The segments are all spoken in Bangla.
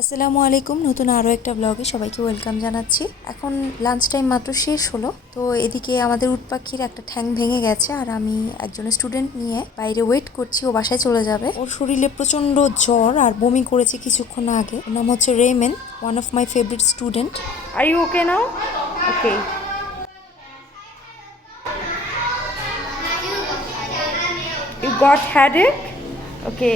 আসসালামু আলাইকুম, নতুন আরও একটা ব্লগে সবাইকে ওয়েলকাম জানাচ্ছি। এখন লাঞ্চ টাইম মাত্র শেষ হলো, তো এদিকে আমাদের উট পাখির একটা ঠ্যাং ভেঙে গেছে আর আমি একজন স্টুডেন্ট নিয়ে বাইরে ওয়েট করছি, ও বাসায় চলে যাবে। ওর শরীরে প্রচণ্ড জ্বর আর বমি করেছে কিছুক্ষণ আগে। ওর নাম হচ্ছে remain, one of my favourite student. Are you okay now? Okay. You got headache? ওকে।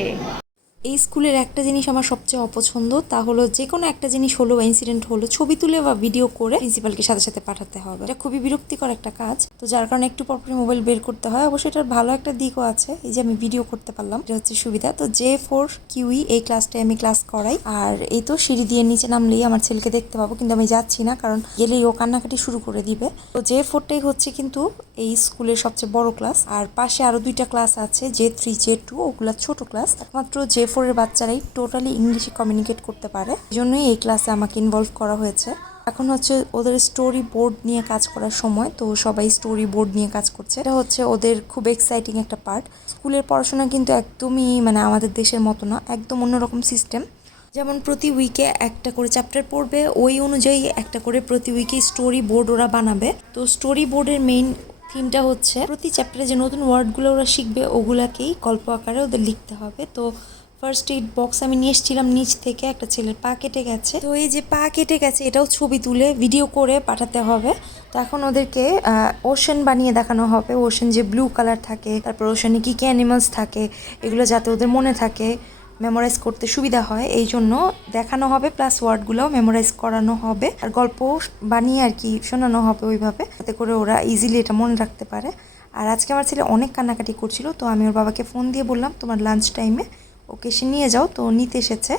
এই স্কুলের একটা জিনিস আমার সবচেয়ে অপছন্দ, তা হলো যে কোনো একটা জিনিস হলো বা ইনসিডেন্ট হলো ছবি তুলে বা ভিডিও করে প্রিন্সিপালকে সাথে সাথে পাঠাতে হবে। এটা খুবই বিরক্তিকর একটা কাজ, তো যার কারণে একটু পরপরই মোবাইল বের করতে হয়। অবশ্যই এটার ভালো একটা দিকও আছে, এই যে আমি ভিডিও করতে পারলাম, এটা হচ্ছে সুবিধা। তো J4QE এই ক্লাসটায় আমি ক্লাস করাই, আর এই তো সিঁড়ি দিয়ে নিচে নামলেই আমার ছেলেকে দেখতে পাবো, কিন্তু আমি যাচ্ছি না কারণ গেলেই ও কান্নাকাটি শুরু করে দিবে। তো J4টাই হচ্ছে কিন্তু এই স্কুলের সবচেয়ে বড় ক্লাস, আর পাশে আরো দুইটা ক্লাস আছে J3 J2, ওগুলা ছোট ক্লাস। একমাত্র J4 এর বাচ্চারাই টোটালি ইংলিশে কমিউনিকেট করতে পারে, এজন্যই এই ক্লাসে আমাকে ইনভলভ করা হয়েছে। এখন হচ্ছে ওদের স্টোরি বোর্ড নিয়ে কাজ করার সময়, তো সবাই স্টোরি বোর্ড নিয়ে কাজ করছে। এটা হচ্ছে ওদের খুব এক্সাইটিং একটা পার্ট। স্কুলের পড়াশোনা কিন্তু একদমই আমাদের দেশের মতো না, একদম অন্যরকম সিস্টেম। যেমন প্রতি উইকে একটা করে চ্যাপ্টার পড়বে, ওই অনুযায়ী একটা করে প্রতি উইকে স্টোরি বোর্ড ওরা বানাবে। তো স্টোরি বোর্ডের মেইন থিমটা হচ্ছে প্রতি চ্যাপ্টারে যে নতুন ওয়ার্ডগুলো ওরা শিখবে ওগুলাকেই গল্প আকারে ওদের লিখতে হবে। তো ফার্স্ট এইড বক্স আমি নিয়ে এসেছিলাম নিচ থেকে, একটা ছেলের পা কেটে গেছে, তো এই যে পা কেটে গেছে এটাও ছবি তুলে ভিডিও করে পাঠাতে হবে। তো এখন ওদেরকে ওশেন বানিয়ে দেখানো হবে, ওশেন যে ব্লু কালার থাকে, তারপর ওশেনে কী কী অ্যানিমালস থাকে, এগুলো যাতে ওদের মনে থাকে, মেমোরাইজ করতে সুবিধা হয় এই জন্য দেখানো হবে, প্লাস ওয়ার্ডগুলোও মেমোরাইজ করানো হবে, আর গল্প বানিয়ে আর কি শোনানো হবে ওইভাবে, যাতে করে ওরা ইজিলি এটা মনে রাখতে পারে। আর আজকে আমার ছেলে অনেক কান্নাকাটি করছিল, তো আমি ওর বাবাকে ফোন দিয়ে বললাম তোমার লাঞ্চ টাইমে ওকে সে নিয়ে যাও, তো নিতে এসেছে।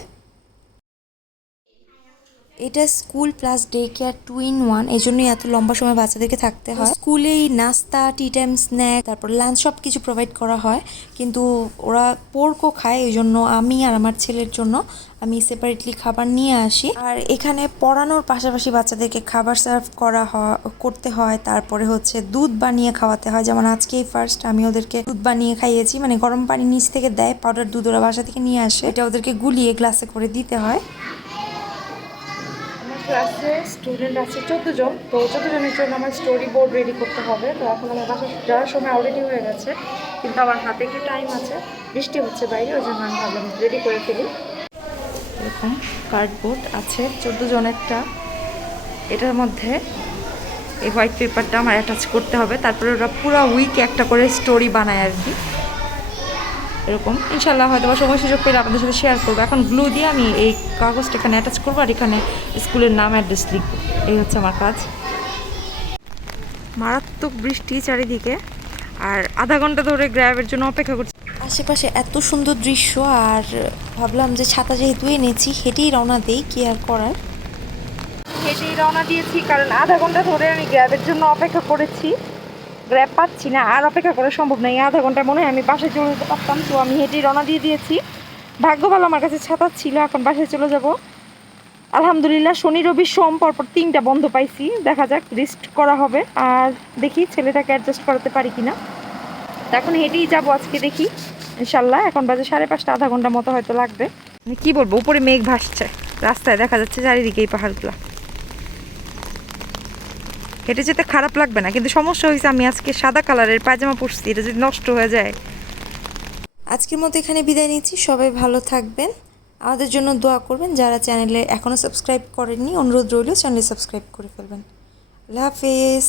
এটা school plus day care 2 in 1, এই জন্যই এত লম্বা সময় বাচ্চাদেরকে থাকতে হয়। স্কুলেই নাস্তা, টি টাইম, স্ন্যাক, তারপর লাঞ্চ সব কিছু প্রোভাইড করা হয়, কিন্তু ওরা পোর্কও খায়, এই জন্য আমি আর আমার ছেলের জন্য আমি সেপারেটলি খাবার নিয়ে আসি। আর এখানে পড়ানোর পাশাপাশি বাচ্চাদেরকে খাবার সার্ভ করতে হয়, তারপরে হচ্ছে দুধ বানিয়ে খাওয়াতে হয়। যেমন আজকেই ফার্স্ট আমি ওদেরকে দুধ বানিয়ে খাইয়েছি, গরম পানি নিচ থেকে দেয়, পাউডার দুধ ওরা বাসা থেকে নিয়ে আসে, এটা ওদেরকে গুলিয়ে গ্লাসে করে দিতে হয়। ক্লাসে স্টুডেন্ট আছে 14 জন, তো 14 জনের জন্য আমার স্টোরি বোর্ড রেডি করতে হবে। তো এখন আমার বাসা যাওয়ার সময় অলরেডি হয়ে গেছে, কিন্তু আমার হাতে একটু টাইম আছে, বৃষ্টি হচ্ছে বাইরে, ওই জন্য আমি ভাবলাম রেডি করে ফেলি। এরকম কার্ডবোর্ড আছে 14 জনেরটা, এটার মধ্যে এই হোয়াইট পেপারটা আমার অ্যাটাচ করতে হবে, তারপরে ওরা পুরো উইক একটা করে স্টোরি বানায় আর কি। এরকম ইনশাল্লাহ হয়তো বা সময় সুযোগ পেলে আপনাদের সাথে শেয়ার করবো। এখন গ্লু দিয়ে আমি এই কাগজটা এখানে অ্যাটাচ করবো, আর এখানে স্কুলের নাম অ্যাড্রেস লিখবো, এই হচ্ছে আমার কাজ। মারাত্মক বৃষ্টি চারিদিকে, আর আধা ঘন্টা ধরে গ্র্যাবের জন্য অপেক্ষা করছি। আশেপাশে এত সুন্দর দৃশ্য, আর ভাবলাম যে ছাতা যেহেতু এনেছি হেঁটেই রওনা দেই, কি আর করার। হেঁটেই রওনা দিয়েছি কারণ আধা ঘন্টা ধরে আমি গ্র্যাবের জন্য অপেক্ষা করেছি, গ্র্যাব পাচ্ছি না, আর অপেক্ষা করা সম্ভব নয়। আধা ঘন্টার মনে হয় আমি বাসায় চলে যেতে পারতাম, তো আমি হেঁটেই রওনা দিয়ে দিয়েছি। ভাগ্য ভালো আমার কাছে ছাতা ছিল, এখন বাসায় চলে যাব। আলহামদুলিল্লাহ শনি রবি সোম পরপর 3টা বন্ধ পাইছি, দেখা যাক রেস্ট করা হবে, আর দেখি ছেলেটাকে অ্যাডজাস্ট করাতে পারি কিনা। তো এখন হেঁটেই যাবো আজকে, দেখি ইনশাল্লাহ। এখন বাজে 5:30, আধা ঘন্টা মতো হয়তো লাগবে। কি বলবো, উপরে মেঘ ভাসছে, রাস্তায় দেখা যাচ্ছে চারিদিকে এই পাহাড়গুলো। হেঁটে যেতে খারাপ লাগবে না, কিন্তু সমস্যা হয়েছে আমি আজকে সাদা কালারের পায়জামা পরছি, এটা যদি নষ্ট হয়ে যায়। আজকের মতো এখানে বিদায় নিচ্ছি, সবাই ভালো থাকবেন, আমাদের জন্য দোয়া করবেন। যারা চ্যানেলে এখনও সাবস্ক্রাইব করেননি অনুরোধ রইল চ্যানেলে সাবস্ক্রাইব করে ফেলবেন। আল্লাহ হাফেজ।